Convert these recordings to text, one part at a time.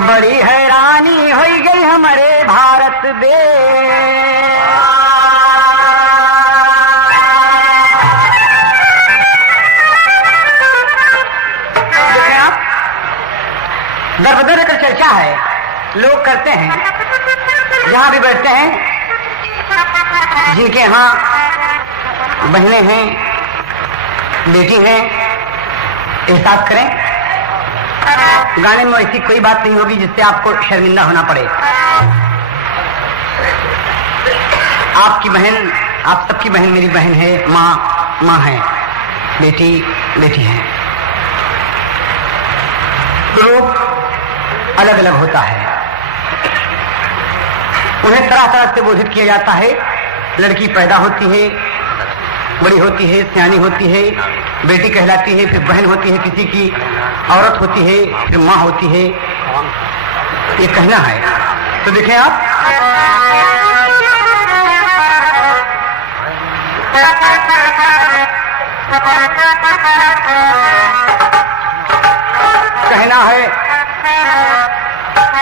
बड़ी हैरानी हो गई हमारे भारत देश। दर बदर कर चर्चा है, लोग करते हैं, जहां भी बैठते हैं, जिनके यहाँ बहनें हैं, बेटी हैं, एहसास करें गाने में ऐसी कोई बात नहीं होगी जिससे आपको शर्मिंदा होना पड़े। आपकी बहन, आप सबकी बहन मेरी बहन है, माँ माँ है, बेटी बेटी है। रूप अलग अलग होता है, उन्हें तरह तरह से बोधित किया जाता है। लड़की पैदा होती है, बड़ी होती है, सियानी होती है, बेटी कहलाती है, फिर बहन होती है, किसी की औरत होती है, फिर माँ होती है। ये कहना है तो देखें आप, कहना है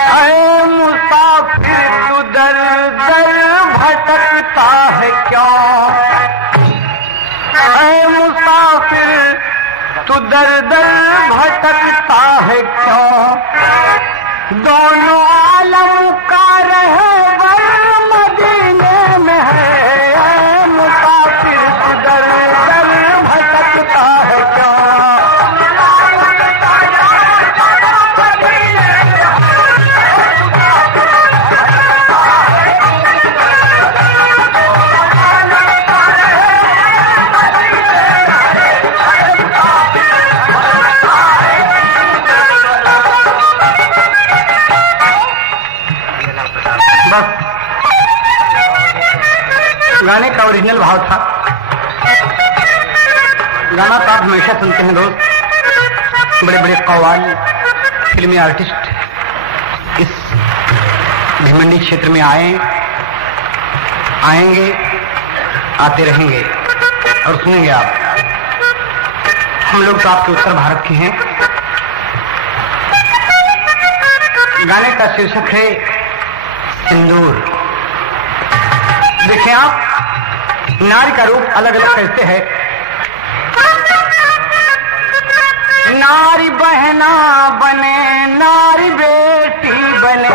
अरे मुसाफिर तू दर दर भटकता है क्यों, अरे मुसाफिर तू दर दर भटकता है क्यों, दोनों आलम का रहबर मदीने में है, अरे मुसाफिर तू दर दर भटकता है क्यों। गाने का ओरिजिनल भाव था। गाना तो आप हमेशा सुनते हैं दोस्त, बड़े बड़े कव्वाल, फिल्मी आर्टिस्ट इस भिमंडी क्षेत्र में आएंगे, आते रहेंगे और सुनेंगे आप। हम लोग तो आपके उत्तर भारत के हैं। गाने का शीर्षक है सिंदूर। देखें आप, नारी का रूप अलग अलग कैसे है। नारी बहना बने, नारी बेटी बने,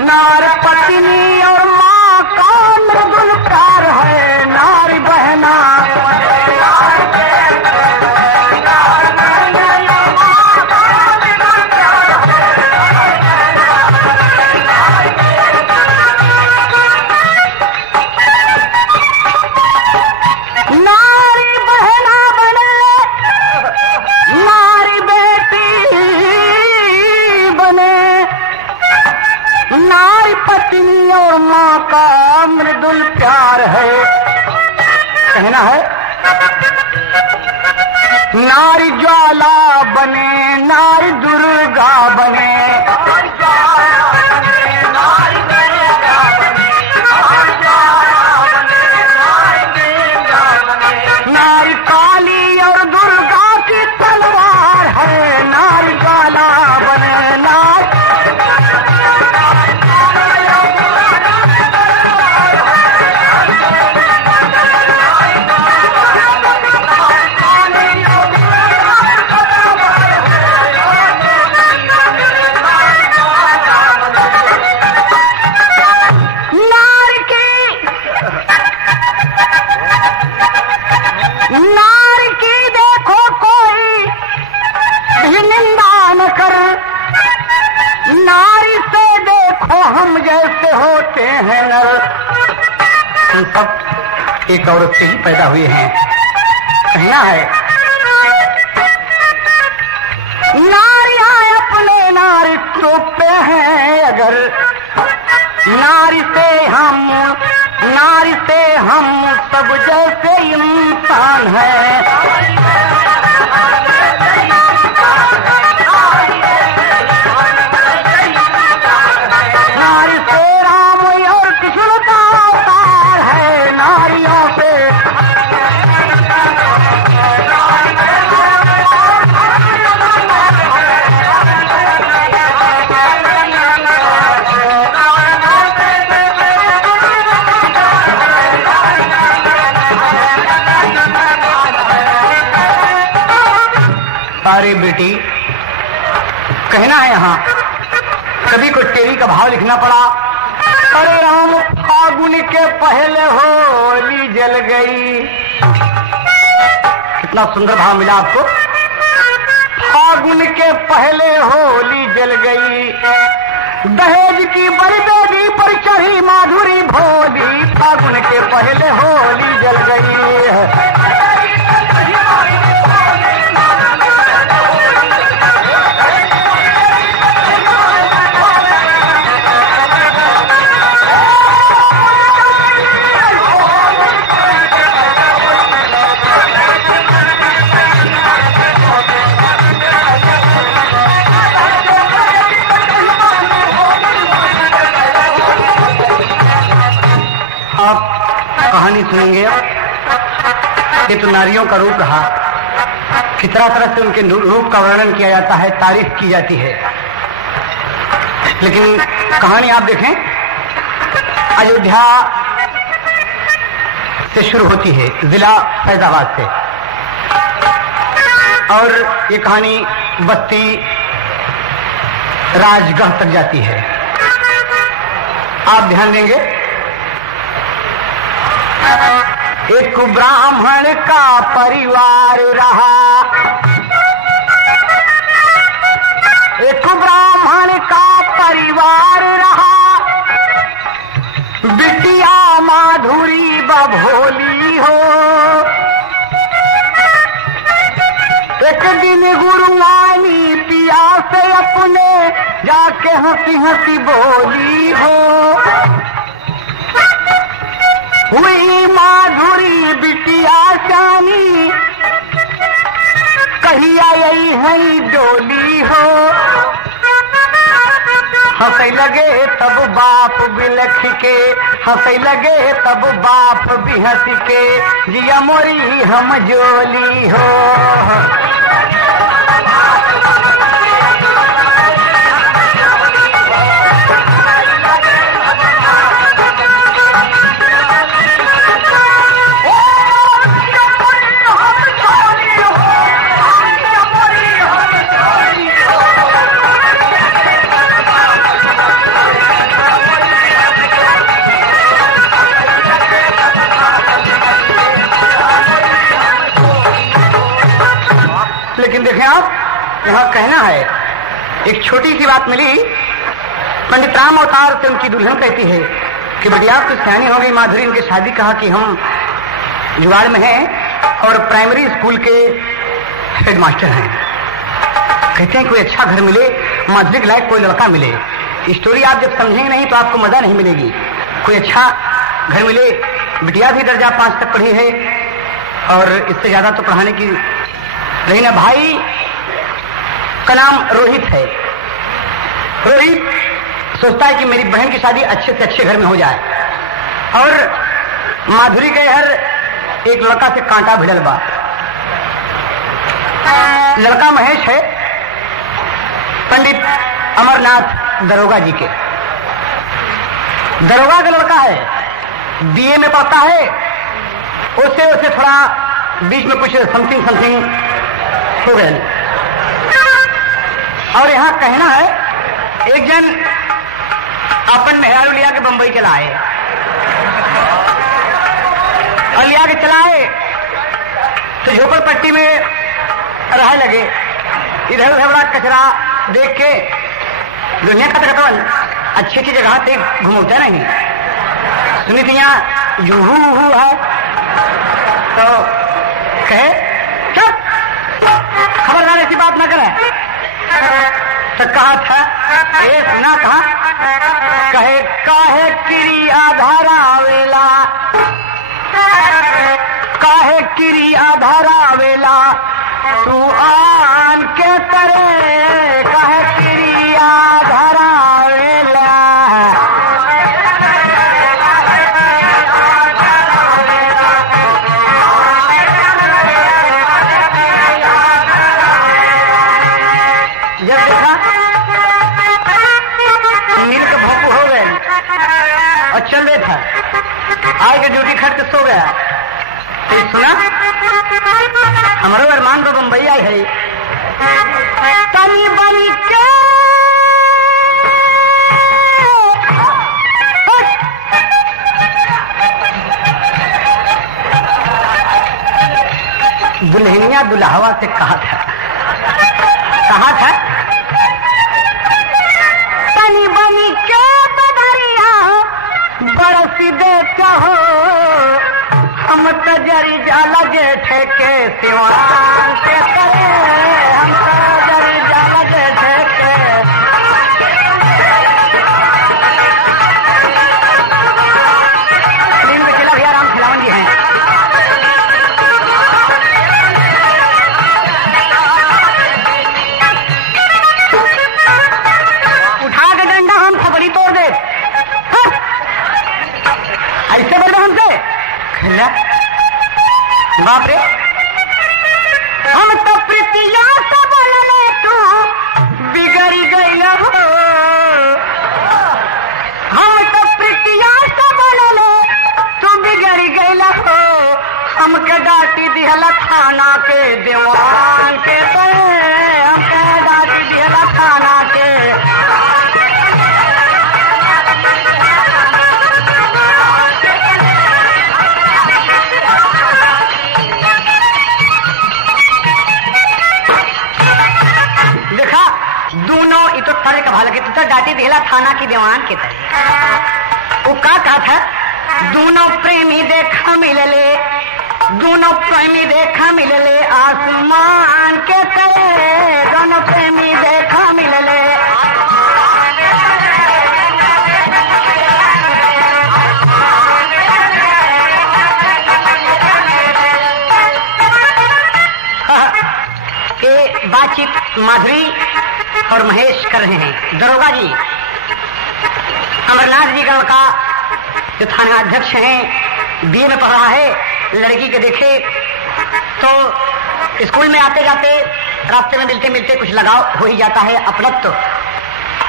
नारी पत्नी और माँ का मृदुल प्यार है। नारी बहना और माँ का मृदुल प्यार है। कहना है नारी ज्वाला बने, नारी दुर्गा बने, नारी काली और दुर्गा की तलवार है। नारी ज्वाला बने, नारी की देखो कोई भी निंदा न कर, नारी से देखो हम जैसे होते हैं नर। हम सब एक औरत से ही पैदा हुए हैं। कहना है नारियां अपने नारित्व पे हैं अगर, नारी से हम सब जैसे इंसान हैं। नारी से राम और कृष्ण का अवतार है। नारियों से अरे बेटी, कहना है यहाँ, कभी को टेरी का भाव लिखना पड़ा। अरे राम, फागुन के पहले होली जल गई। कितना सुंदर भाव मिला आपको। फागुन के पहले होली जल गई, दहेज की बड़ी बेदी पर चढ़ी माधुरी भोली। फागुन के पहले होली जल गई। कहानी सुनेंगे। ये तो नारियों का रूप रहा, कितना तरह से उनके रूप का वर्णन किया जाता है, तारीफ की जाती है। लेकिन कहानी आप देखें, अयोध्या से शुरू होती है, जिला फैजाबाद से, और ये कहानी बस्ती राजगढ़ तक जाती है। आप ध्यान देंगे, एक ब्राह्मण का परिवार रहा, एक ब्राह्मण का परिवार रहा, बिटिया माधुरी बभोली हो। एक दिन गुरुवानी पिया से अपने जाके हंसी हंसी बोली हो। हुई माधुरी बिटिया जानी, कहिया यही है डोली हो। हंसै लगे तब बाप बिलख के, हंसै लगे तब बाप भी हंस के, जिया मोरी हम जोली हो। लेकिन देखें आप, यहाँ कहना है, एक छोटी सी बात मिली। पंडित राम अवतार से उनकी दुल्हन कहती है कि बेटिया तो सियानी हो गई माधुरी, इनकी शादी। कहा कि हम जुगाड़ में हैं और प्राइमरी स्कूल के हेडमास्टर हैं। कहते हैं कोई अच्छा घर मिले, माधुरी के लायक कोई लड़का मिले। स्टोरी आप जब समझेंगे नहीं तो आपको मजा नहीं मिलेगी। कोई अच्छा घर मिले, बिटिया भी दर्जा 5 तक पढ़ी है और इससे ज्यादा तो पढ़ाने की नहीं ना। भाई का नाम रोहित है। रोहित सोचता है कि मेरी बहन की शादी अच्छे से अच्छे घर में हो जाए, और माधुरी के घर एक लड़का से कांटा भिड़ल बा। लड़का महेश है, पंडित अमरनाथ दरोगा जी के। दरोगा का लड़का है, बीए में पढ़ता है। उससे थोड़ा बीच में कुछ समथिंग हो गए। और यहाँ कहना है, एक जन अपन मेहरारू लिया के बंबई चलाए, और लिया के चलाए तो झोपड़पट्टी में रह लगे। इधर उधर बड़ा कचरा देख के दुनिया का तकतवन अच्छी अच्छी जगह से घुमौता नहीं। सुनी थी यहाँ जूहू है तो कहे चुप, खबरदार ऐसी बात ना करे। तो कहा था ये सुना, कहा कहे काहे किरी आधारा वेला, काहे किरी आधारा वेला, तू आन के तरे काहे किरी आधारा वेला। जब देखा नील के भोंपू हो गए और चल रहे था, आए के ड्यूटी खट के सो गया। तो सुना हमारो अरमान तो बम्बई आई है, तनी बनी के दुल्हनिया दुल्हवा से कहा था तनी बनी के बदरिया बरसी दे कहो हम तजरी जाला जेठे के सिवान के करे हम तजरी जाला जेठे के फिल्म में खिला भैया राम खिलावन जी हैं। उठा के डंडा हम थपड़ी तोड़ दे ऐसे बोल रहे हमसे खिला बाप रे हम तो प्रीतिया से बोलने तू बिगड़ी गई हो हम तो प्रीतिया से बोलने तू बिगड़ी गई हो हमके डांटी दिहला थाना के दीवान के हमके डांटी दिहला थाना के तो तरह का भाला के तो डांटी दिला थाना की दीवान के तरह वो का था दोनों प्रेमी देखा मिलले आसमान के तरह दोनों प्रेमी देखा मिलले ये बातचीत माधुरी और महेश कर रहे हैं। दरोगा जी अमरनाथ जी का लड़का जो थाना अध्यक्ष हैं बीए में पढ़ रहा है लड़की के देखे तो स्कूल में आते जाते रास्ते में मिलते मिलते कुछ लगाव हो ही जाता है अपनत्व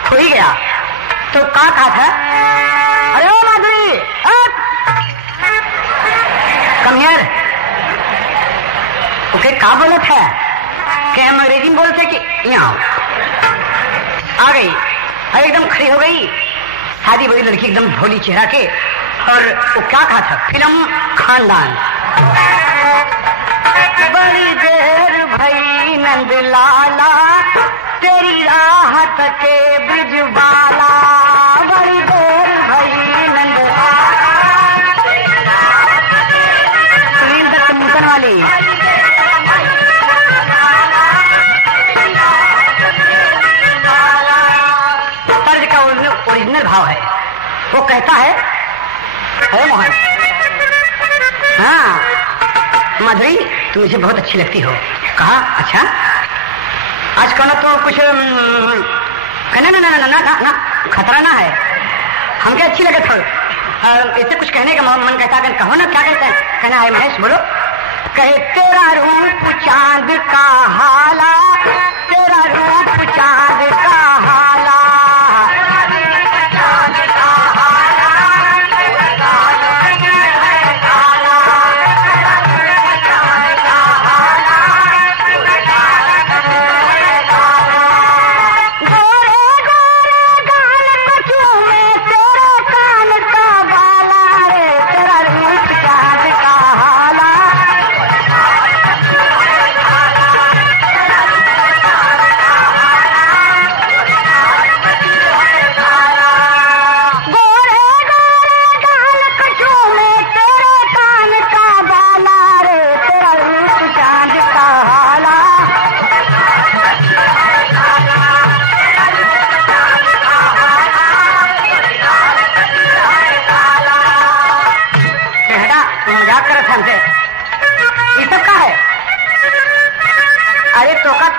हो ही गया तो कहा था अरे ओ माधुरी कम हियर ओके का बोला था कि हम अंग्रेजी में बोलते कि यहाँ आ गई और एकदम खड़ी हो गई शादी बड़ी लड़की एकदम भोली चेहरा के और वो क्या कहा था फिल्म खानदान बड़ी देर भई नंद लाला तेरी राहत के ब्रिजवाला बड़ी देर भई नंद सुनील दत्त मुकन वाली ओरिजिनल भाव है वो कहता है अरे मोहन हाँ माधुरी तुम मुझे बहुत अच्छी लगती हो कहा अच्छा आज कहना तो कुछ कहना ना ना ना ना ना ना खतरा ना है हमके अच्छी लगे थोड़ा इससे कुछ कहने का मन कहता है कहो ना क्या कहते हैं कहना है महेश बोलो कहे तेरा रूप चांद का हाला तेरा रूप चांद का हाला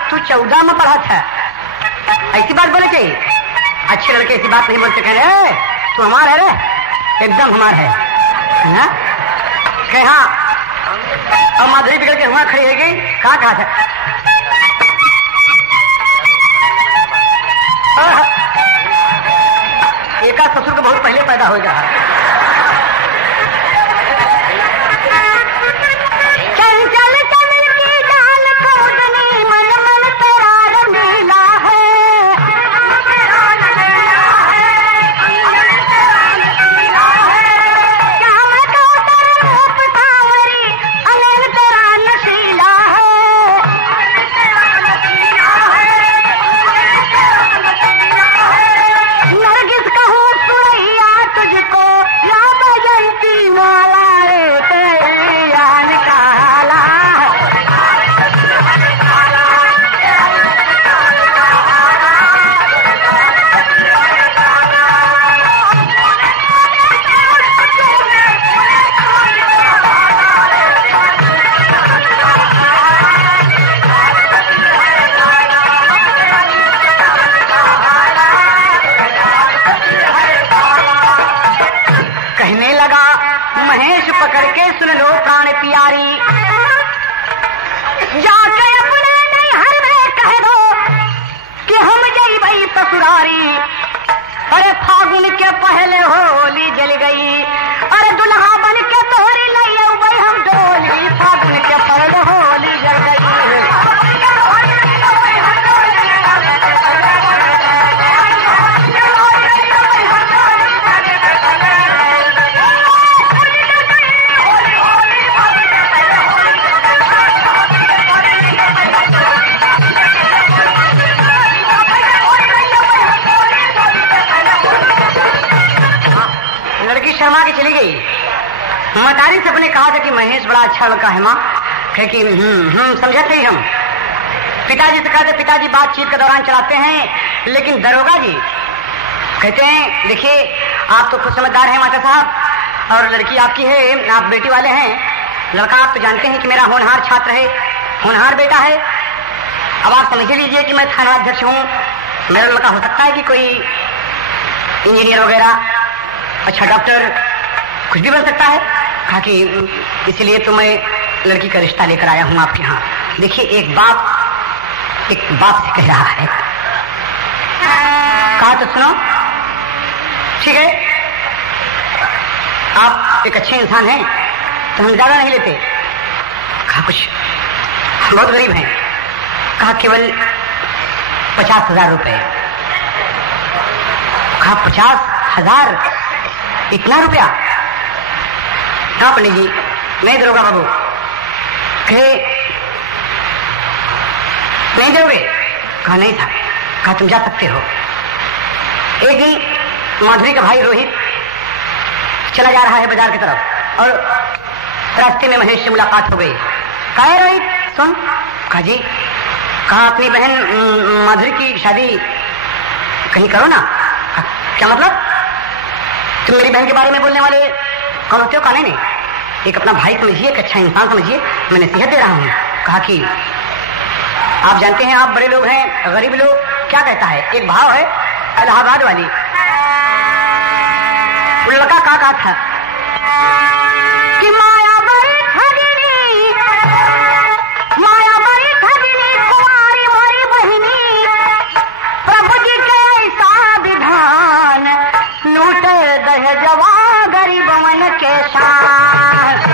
तू 14 में पढ़ा था ऐसी बात बोले चाहिए अच्छे लड़के ऐसी बात नहीं बोलते कह रहे तू हमारा है रे एकदम हमारा है कहे हाँ और माधुरी बिगड़ के हुआ खड़ी हो गई कहा था एक ससुर को बहुत पहले पैदा हो गया चल चल चल की जान खोदनी मन मन तेरा सुन लो प्राण प्यारी, जाके अपने नैहर में कह दो कि हम जई भाई ससुरारी। अरे फागुन के पहले होली जल गई, अरे दुल्हा बन के तोहरी लई भाई हम डोली। फागुन के पहले होली जल गई। शर्मा के चली गई। मतारी से अपने कहा था कि महेश बड़ा अच्छा लड़का है माँ, कहे कि समझा थे हम। पिताजी से कहते, पिताजी बातचीत के दौरान चलाते हैं, लेकिन दरोगा जी कहते हैं देखिए आप तो खुद समझदार हैं माता साहब, और लड़की आपकी है, आप बेटी वाले हैं। लड़का आप तो जानते हैं कि मेरा होनहार छात्र है, होनहार बेटा है। अब आप समझ लीजिए कि मैं थाना अध्यक्ष हूँ, मेरा लड़का हो सकता है कि कोई इंजीनियर वगैरह, अच्छा डॉक्टर, कुछ भी बन सकता है। कहा कि इसलिए तो मैं लड़की का रिश्ता लेकर आया हूं आपके यहाँ। देखिए एक बाप से कह रहा है। कहा तो सुनो, ठीक है आप एक अच्छे इंसान हैं तो हम ज्यादा नहीं लेते। कहा कुछ बहुत गरीब हैं। कहा केवल 50,000 रुपए। कहा 50,000, इतना रुपया? हाँ पंडित जी, नहीं दरोगा बाबू। कहे नहीं दोगे? कहा नहीं था। कहा तुम जा सकते हो। एक दिन माधुरी का भाई रोहित चला जा रहा है बाजार की तरफ, और रास्ते में महेश से मुलाकात हो गई। कहा रोहित सुन। कहा जी। कहा अपनी बहन माधुरी की शादी कहीं करो ना। क्या मतलब? तुम मेरी बहन के बारे में बोलने वाले कौन होते हो? कहा नहीं, एक अपना भाई समझिए, एक अच्छा इंसान समझिए, मैं नसीहत दे रहा हूँ। कहा कि आप जानते हैं आप बड़े लोग हैं, गरीब लोग क्या कहता है, एक भाव है इलाहाबाद वाली। लड़का कहा था कि माया बड़ी ठगिनी, माया बड़ी ठगिनी, कुमारी मोरी बहिनी, प्रभु जी के ऐसा विधान, लूटे दहेजवा गरीब मन के शान।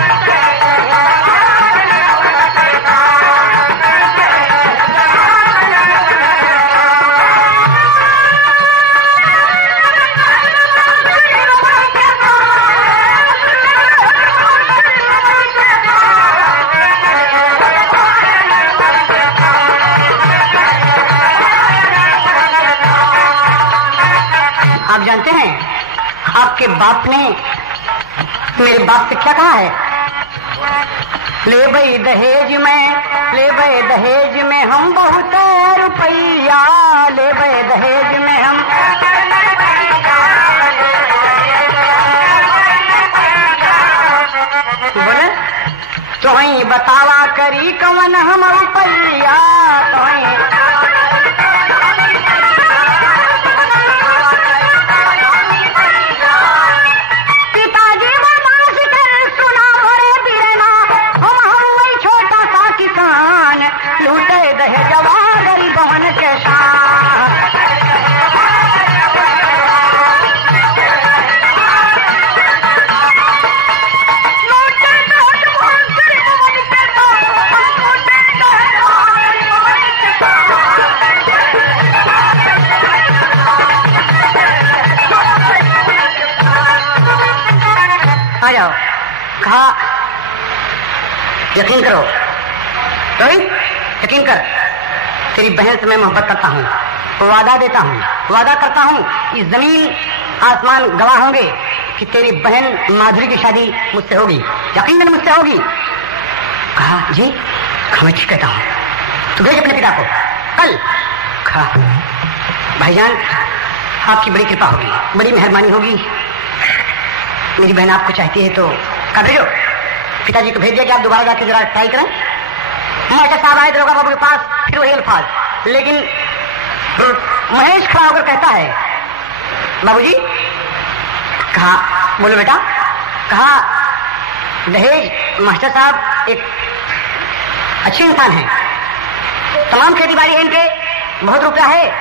आप जानते हैं आपके बाप ने मेरे बाप से क्या कहा है? ले भाई दहेज में, ले भाई दहेज में हम बहुत रुपया, ले भाई दहेज में हम। बोले तो वही बतावा करी कवन हम रुपया, तो आ जाओ। कहा यकीन करो रोहित, यकीन कर, तेरी बहन से मैं मोहब्बत करता हूँ, वादा देता हूँ, वादा करता हूँ, इस जमीन आसमान गवाह होंगे कि तेरी बहन माधुरी की शादी मुझसे होगी, यकीनन मुझसे होगी। कहा जी, मैं ठीक कहता हूँ, तू भेज अपने पिता को कल। कहा भाईजान आपकी बड़ी कृपा होगी, बड़ी मेहरबानी होगी, मेरी बहन आपको चाहती है तो कर भेजो। पिताजी को भेज दिया कि आप दोबारा जाके जरा ट्राई करें। मास्टर साहब आए दरोगा बाबू के पास, फिर वही अल्फाज, लेकिन महेश खड़ा होकर कहता है बाबूजी। कहा बोलो बेटा। कहा दहेज मास्टर साहब एक अच्छे इंसान हैं, तमाम खेती बाड़ी है इनके, बहुत रुपया है,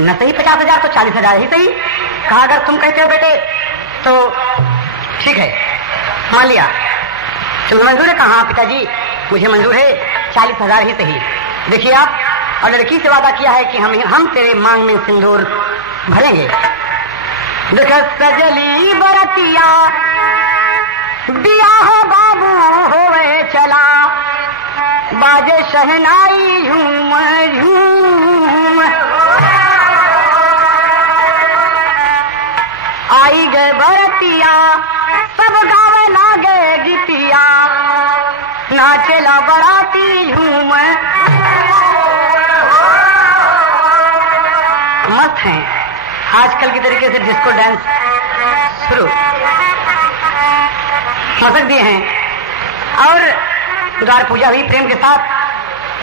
न सही 50,000 तो 40,000 ही सही। कहा अगर तुम कहते हो बेटे तो ठीक है, मान लिया। तुम्हें मंजूर है? कहा पिताजी मुझे मंजूर है, 40,000 ही सही। देखिए आप, और लड़की से वादा किया है कि हम तेरे मांग में सिंदूर भरेंगे। देख सजली बरतिया बियाह बाबू होवे चला, बाजे शहनाई झूम झूम, आई गए बरतिया सब गावे लागे गीतिया, नाचेला बराती झूम। मस्त हैं आजकल की तरीके से डिस्को डांस शुरू मसक दिए हैं। और द्वार पूजा हुई प्रेम के साथ,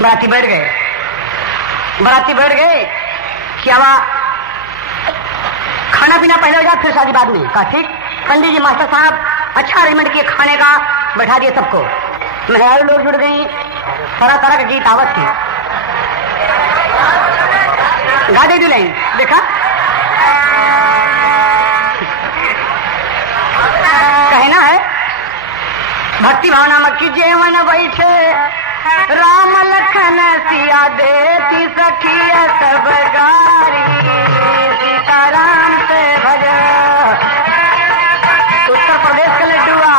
बराती बैठ गए। क्या खाना पीना पहले हो जाए फिर शादी बाद में। कहा ठीक। पंडित जी मास्टर साहब अच्छा अरेंजमेंट किए खाने का, बैठा दिए सबको। मेहरारू लोग जुड़ गई, तरह तरह के गीत आवत की गा दे दुल्हन। देखा कहना है भक्ति भावना मक्की जेवन बैठे, राम लखन सिया देती सखिया सब गारी, सीताराम से भज। उत्तर प्रदेश का लड्डुआ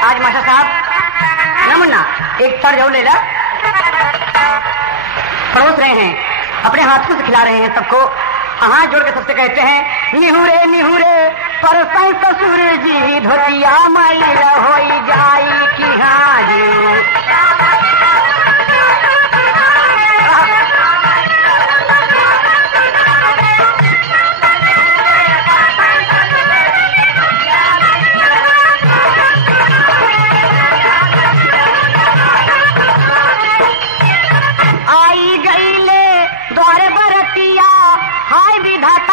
आज मास्टर साहब न मुन्ना एक तर जाओ ले ला, परोस रहे हैं, अपने हाथों से खिला रहे हैं सबको। हाथ जोड़ के सबसे कहते हैं निहुरे निहुरे पर ससुर जी, धोतिया मैल होई जाई की हाजी।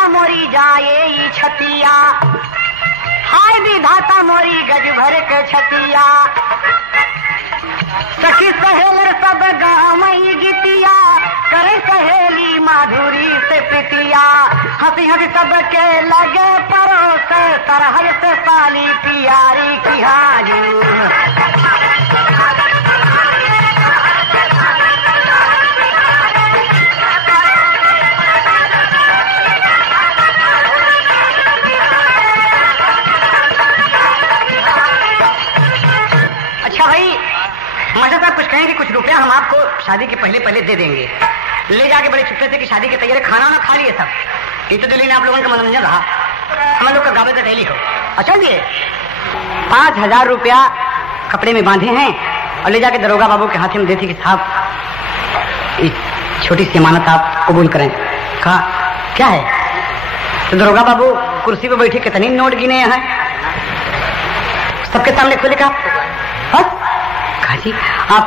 मोरी जाए छतिया, हाय विधाता मोरी गज भर के छतिया, सखी सहेलर सब गावई गीतिया, करे सहेली माधुरी से प्रीतिया, हंसी हंसी सबके लगे परोस, तरह से साली प्यारी की हाजी। मास्टर साहब कुछ कहेंगे, कुछ रुपया हम आपको शादी के पहले दे देंगे। ले जाके बड़े चुपके से कि शादी की तैयारी, खाना ना खा लिए सब। ये तो दिल्ली में आप लोगों का मनोरंजन रहा, हम लोग का गावे का डेली हो। अच्छा ये 5,000 रुपया कपड़े में बांधे हैं और ले जाके दरोगा बाबू के हाथ में देती कि साहब छोटी सी अमानत आप कबूल करें। कहा क्या है? तो दरोगा बाबू कुर्सी पे बैठे कितनी नोट गिने हैं, सबके सामने खोले। कहा जी आप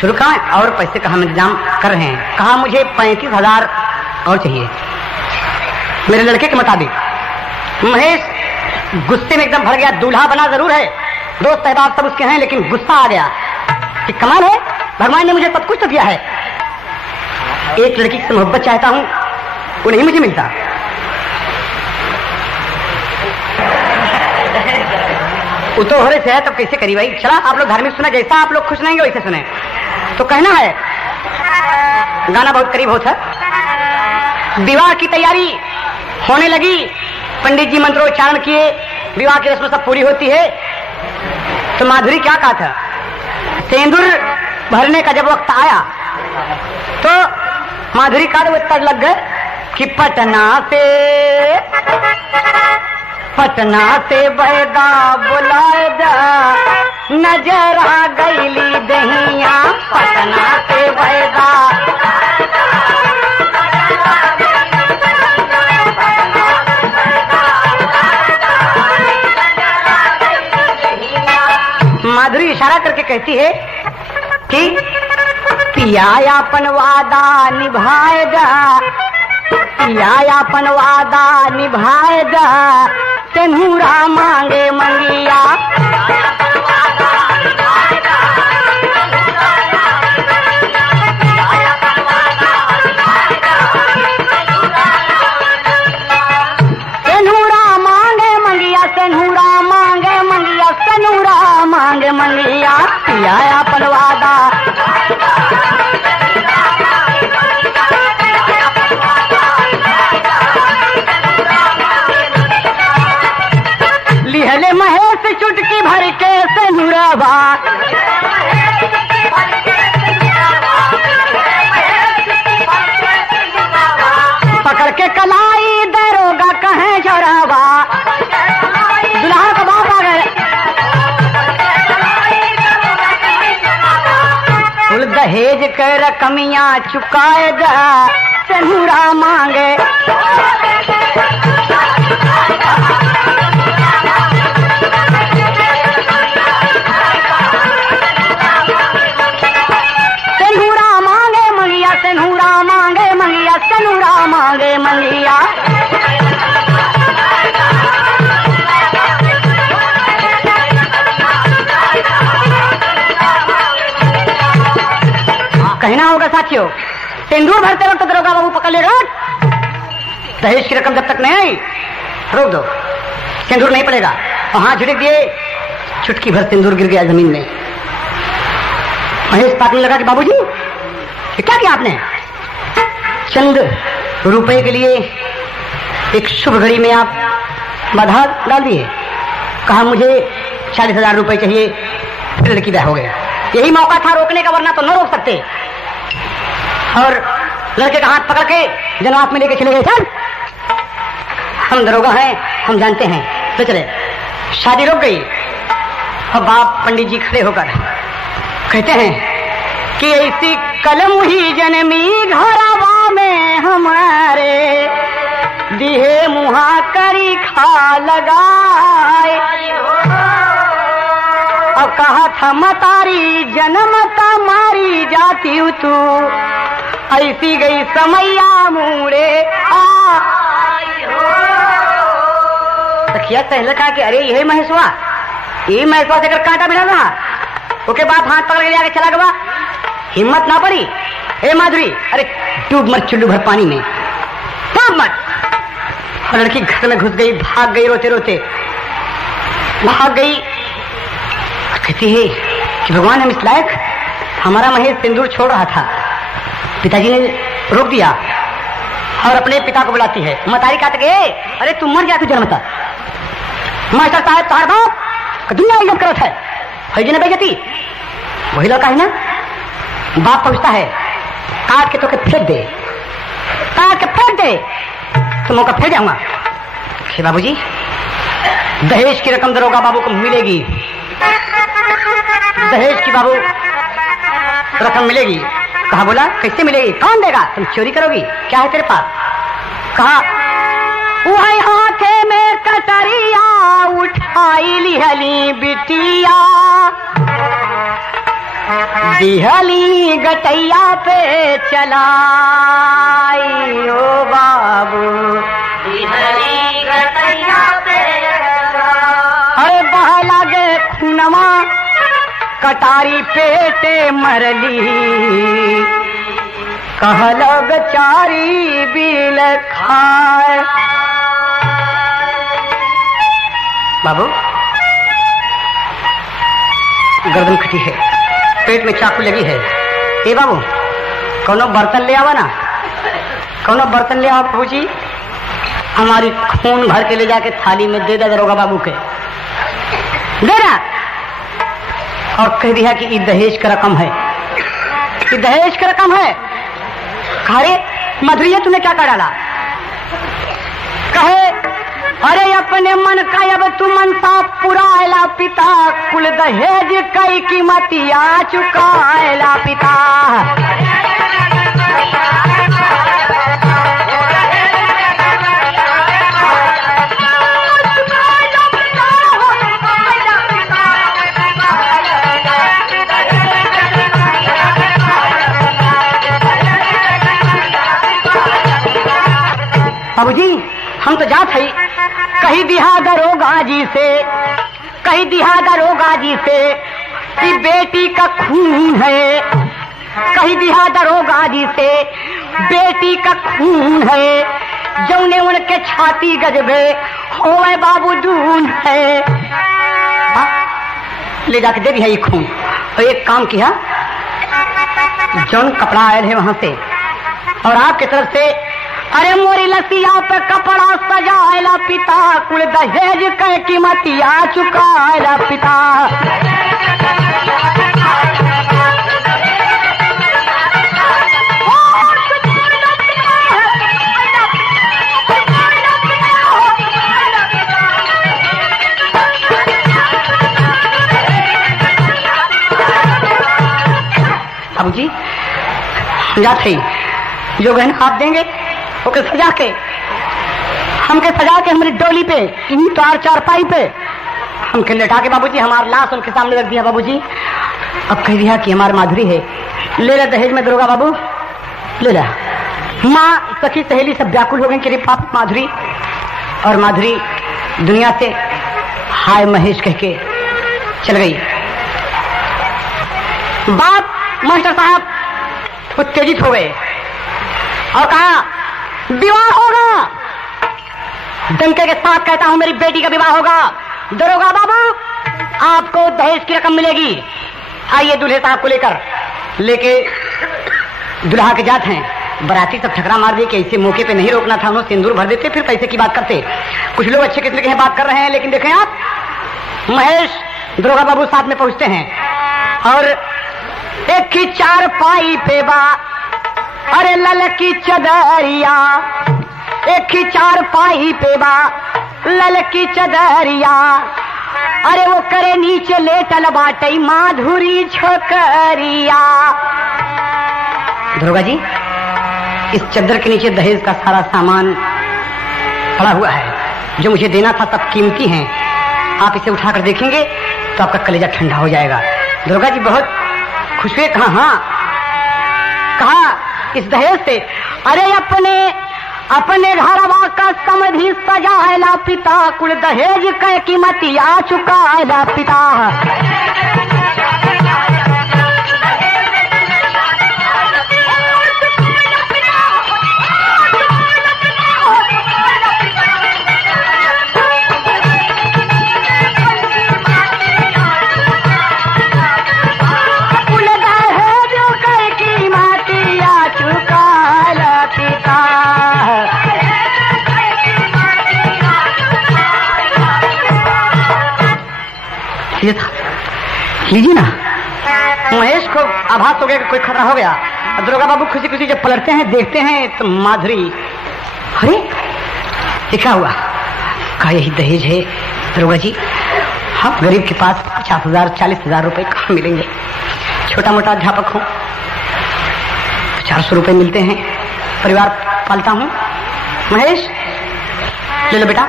शुरू करें और पैसे का हम इंतजाम कर रहे हैं। कहा मुझे 35,000 और चाहिए मेरे लड़के के मुताबिक। महेश गुस्से में एकदम भर गया, दूल्हा बना जरूर है, दोस्त अहबाब सब उसके हैं, लेकिन गुस्सा आ गया कि कमाल है, भगवान ने मुझे सब कुछ तो दिया है, एक लड़की से मोहब्बत चाहता हूं वो नहीं मुझे मिलता। वो तो हो रहे से है तब कैसे करी भाई। चला आप लोग धार्मिक सुना, जैसा आप लोग खुश रहेंगे वैसे सुने। तो कहना है गाना बहुत करीब होता है। विवाह की तैयारी होने लगी, पंडित जी मंत्रोच्चारण किए, विवाह की रस्म सब पूरी होती है। तो माधुरी क्या कहा था, सिंदूर भरने का जब वक्त आया तो माधुरी का तो उत्तर लग गए कि पटना से बहदा बुलाए दा, नजर आ गईली दहिया, पटना से बहदा। माधुरी इशारा करके कहती है कि पिया अपन वादा निभाएगा, पिया अपन वादा निभाएगा, सेनुरा मांगे मंगिया। मांगे मंगिया, पिया अपन वादा। लिहले महेश चुटकी भर के सेनुरवा, पकड़ के कलाई दरोगा कहे झोरावा। दुल्हा का बाप आ गए, दहेज कर रकमियां चुकाएगा, सेनुरा मांगे। सेनुरा मांगे मंगिया, सेनुरा मांगे मंगिया, सेनुरा मांगे मंगिया। कहना होगा साथियों, सिंदूर भरते वक्त दरोगा बाबू पकड़ ले, रोक। दहेज की रकम जब तक नहीं आई रोक दो, सिंदूर नहीं पड़ेगा। और हाथ झिड़क दिए, चुटकी भर सिंदूर गिर गया जमीन में। महेश ताकने लगा कि बाबूजी ये क्या किया आपने? चंद रुपए के लिए एक शुभ घड़ी में आप बाधा डाल दिए। कहा मुझे 40,000 रुपए चाहिए, लड़की ब्याह हो गया। यही मौका था रोकने का, वरना तो न रोक सकते। और लड़के का हाथ पकड़ के जनाब में लेके चले गए। चल, हम दरोगा हैं, हम जानते हैं, तो चले। शादी रुक गई। और बाप पंडित जी खड़े होकर कहते हैं कि ऐसी कलम ही जन्मी घरवा में हमारे, दिहे मुहा करी खा लगाए। अब कहा था मतारी जन्मता मारी जाती तू, ऐसी गई समैया मूड़े आ। सखिया पहले कहा कि अरे यही महेशवा, ये महेशवा से कांटा मिला रहा। ओके बाप हाथ पकड़ के जाके चला गया, हिम्मत ना पड़ी। ए माधुरी, अरे डूब मत चुल्लू भर पानी में, डूब मत। और लड़की घर में घुस गई, भाग गई, रोते रोते भाग गई। कहती है कि भगवान हम इस लायक, हमारा महेश सिंदूर छोड़ रहा था, पिताजी ने रोक दिया। और अपने पिता को बुलाती है। मतारी कहते गए, अरे तुम मर गया, तू जन्मता। मास्टर साहब तार बाप दुनिया इज्जत करत है, फैजी ने बेइज्जती। वही लड़का है ना, बाप पहुंचता है, काट के तो फेंक दे, काट के फेंक दे, तो मौका फेंक जाऊंगा। बाबूजी दहेज की रकम दरोगा बाबू को मिलेगी, दहेज की बाबू रकम मिलेगी। कहा बोला कैसे मिलेगी, कौन देगा, तुम चोरी करोगी, क्या है तेरे पास? कहा वही हाथे में कटरिया उठाई लिहली बिटिया, दिहली गटैया पे चलाई। ओ बाबू दिहली गटैया पे चलाई। अरे बह लागे खूनवा कटारी पेटे मरली, कहल बेचारी बिल खाए। बाबू गर्दन कटी है, पेट में चाकू लगी है। ए बाबू कौनो बर्तन ले आवा ना, कौनो बर्तन ले आओ बाबूजी, हमारी खून भर के ले जाके थाली में दे दे दरोगा बाबू के, दे ना। और कह दिया कि ये दहेज का रकम है, ये दहेज का रकम है। अरे मधुरिया तूने क्या कर डाला? कहे अरे अपने मन का अब तू मनसा पुरायला पिता, कुल दहेज कई कीमतिया चुकायला पिता। बाबूजी हम तो जात है, कही दिहा दरोगा जी से, कही दिहा दरोगा जी से कि बेटी का खून है, कही दिहा दरोगा जी से बेटी का खून है, जौने उनके छाती गजबे होवे बाबू दून है। ले जाके दे दिया ये खून। और एक काम किया, जौन कपड़ा आए थे वहां से और आपकी तरफ से, अरे मोरी लसिया पे कपड़ा सजाएला पिता, कुल दहेज कह कीमतिया चुकाएला पिता। बाबू जी जात है, जो गहना आप देंगे ओके सजा के, हमके सजा के हमारी डोली पे, इन चारपाई पे हमके लेटा के बाबूजी हमारा लाश उनके सामने रख दिया। बाबूजी अब कह दिया कि हमारी माधुरी है, ले ले दहेज में दरोगा बाबू, ले ला। माँ सखी सहेली सब व्याकुल हो गई कि रे पाप माधुरी, और माधुरी दुनिया से हाय महेश कह के चल गई। बाप मास्टर साहब उत्तेजित हो गए और कहा विवाह होगा, डंके के साथ कहता हूं मेरी बेटी का विवाह होगा। दरोगा बाबू आपको दहेज की रकम मिलेगी, आइए दूल्हे साहब को लेके दुल्हा के जात हैं। बराती सब ठकरा मार दिए कि ऐसे मौके पे नहीं रोकना था, उन्होंने सिंदूर भर देते फिर पैसे की बात करते। कुछ लोग अच्छे किस्म के बात कर रहे हैं, लेकिन देखें आप, महेश दरोगा बाबू साथ में पहुंचते हैं और एक की चारपाई पे बा, अरे ललकी चदरिया, एक की चारपाई पे बा ललकी चदरिया, अरे वो करे नीचे लेटल बाटे माधुरी छोकरिया। दरोगा जी इस चद्दर के नीचे दहेज का सारा सामान पड़ा हुआ है, जो मुझे देना था सब कीमती हैं, आप इसे उठाकर देखेंगे तो आपका कलेजा ठंडा हो जाएगा। दरोगा जी बहुत खुश हुए, कहा हाँ, कहा इस दहेज से, अरे अपने घरवा का समधी सजाएला पिता, कुल दहेज कह कीमतिया चुकाएला पिता। लीजिए ना। महेश को आभास हो गया कि कोई खतरा हो गया। दरोगा बाबू खुशी खुशी जब पलटते हैं देखते हैं तो माधुरी, अरे लिखा हुआ, कहा यही दहेज है। दरोगा जी हम गरीब के पास 50,000 40,000 रुपए कहाँ मिलेंगे, छोटा मोटा अध्यापक हूँ, 400 रुपए मिलते हैं, परिवार पालता हूँ। महेश ले लो बेटा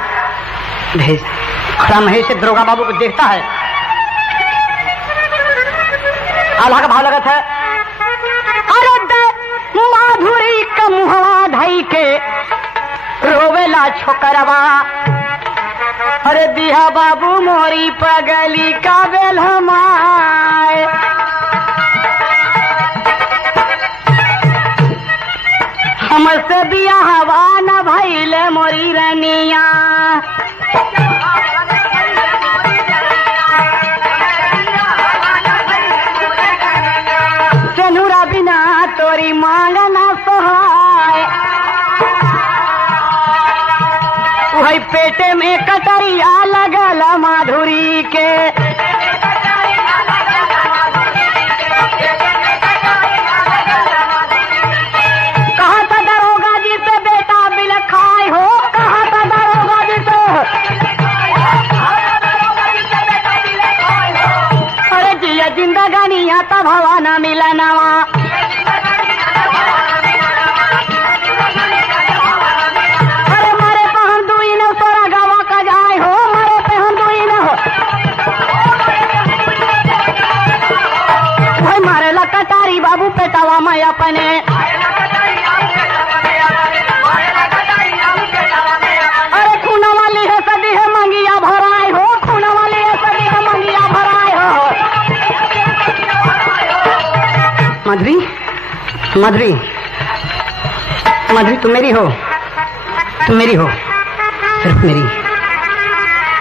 दहेज। खड़ा महेश से दरोगा बाबू को देखता है, आल्हा का भाव लगत है, अरे माधुरी का मुहवा धई के रोवेला छोकरवा, अरे दिया बाबू मोरी पगली का बेल हमाए, हमसे दिया हवा न भइले मोरी रनिया, तोरी मांगना सोहाय, वही पेटे में कटरिया लगल माधुरी के, कहा था दरोगा जी से बेटा बिल खाए हो, कहा था दरोगा जी से, अरे जिया जिंदगानिया तब हवा न मिलनवा, बाबू पेटावा मैं अपने, माधुरी, माधुरी तुम मेरी हो, तुम मेरी हो, सिर्फ मेरी।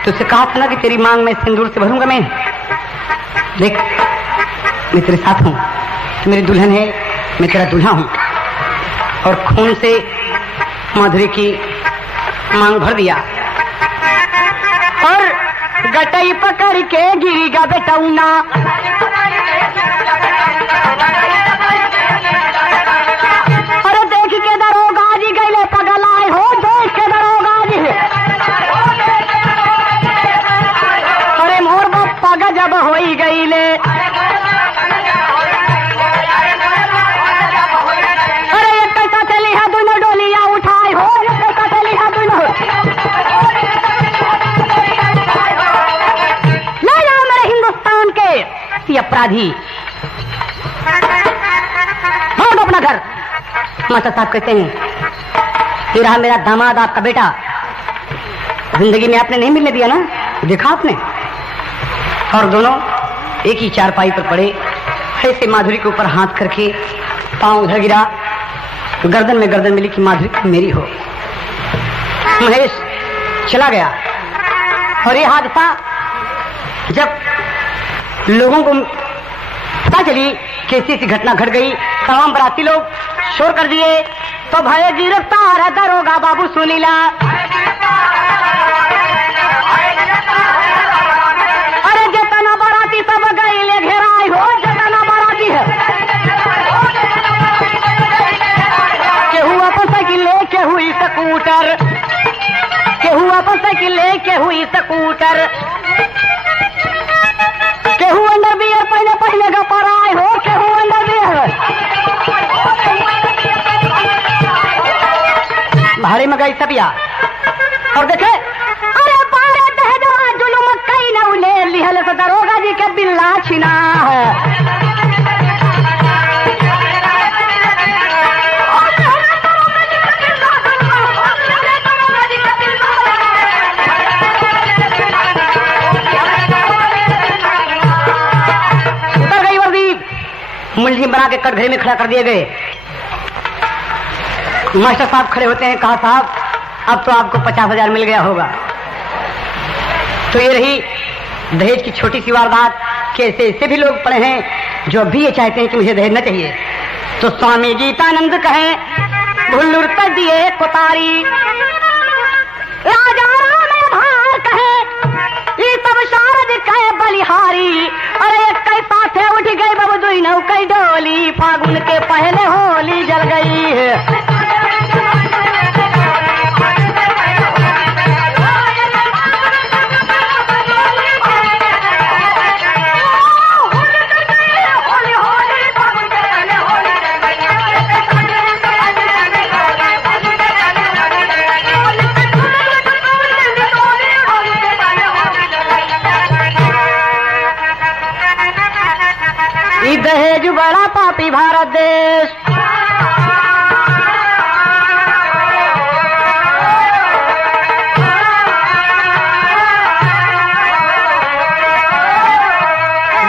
तुझसे कहा था ना कि तेरी मांग में सिंदूर से भरूंगा मैं। देख मैं तेरे साथ हूं, तू मेरी दुल्हन है, मैं तेरा दूल्हा हूं। और खून से माधुरी की मांग भर दिया और गटई पकड़ के गिरीगा बेटौना। अरे देख के दरोगा जी गईले पगलाए हो, देख के दरोगा जी। अरे मोर बप्पा गजब होई गईले। अरे एक कैसा चली है दोनों डोलियां उठाए हो, एक कैसा चली है दोनों। ले जाओ मेरे हिंदुस्तान के अपराधी, भाग अपना घर। मास्टर साहब कहते हैं ये रहा मेरा दामाद, आपका बेटा। जिंदगी में आपने नहीं मिलने दिया ना, देखा आपने। और दोनों एक ही चारपाई पर पड़े, ऐसे माधुरी के ऊपर हाथ करके पांव उधर गिरा, गर्दन में गर्दन मिली कि माधुरी मेरी हो। महेश चला गया और ये हादसा जब लोगों को पता चली कि ऐसी घटना घट गई, तमाम बराती लोग शोर कर दिए तो भय गिरफ्तार है दरोगा बाबू सुनीला। अरे जितना बराती सब गई ले घेराई हो, जितना बराती है। केहू अपन साइकिल ले, केहू स्कूटर, केहू अपन साइकिल ले, केहू स्कूटर, केहू अंडरवियर पहले पहले का पराई हो, केहू अंडरवियर। भाड़े में गई सबिया और देखे अरे पारे दहजवा जुलुम कई न उले लिहल से दरोगा जी के बिल्ला छिना है। उतर गई वर्दी, मुलजिम बना के कटघरे में खड़ा कर दिए गए। मास्टर साहब खड़े होते हैं, कहा साहब अब तो आपको 50,000 मिल गया होगा। तो ये रही दहेज की छोटी सी वारदात कि ऐसे भी लोग पड़े हैं जो अभी ये चाहते हैं कि मुझे दहेज न चाहिए। तो स्वामी गीतानंद कहें भुल्लुर तक दिए कोतारी, राजा राम भार कहे ये सब शारद कहे बलिहारी। अरे एक कई साथे उठ गई बाबू दुई नौ कई डोली, फागुन के पहले होली जल गई है। दहेज बड़ा पापी भारत देश,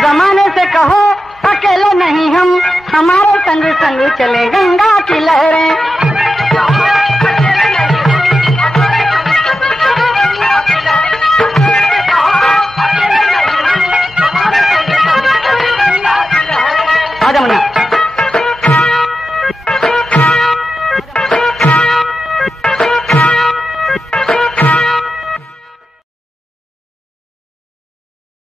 जमाने से कहो अकेले नहीं हम, हमारे संग संग चले गंगा की लहरें।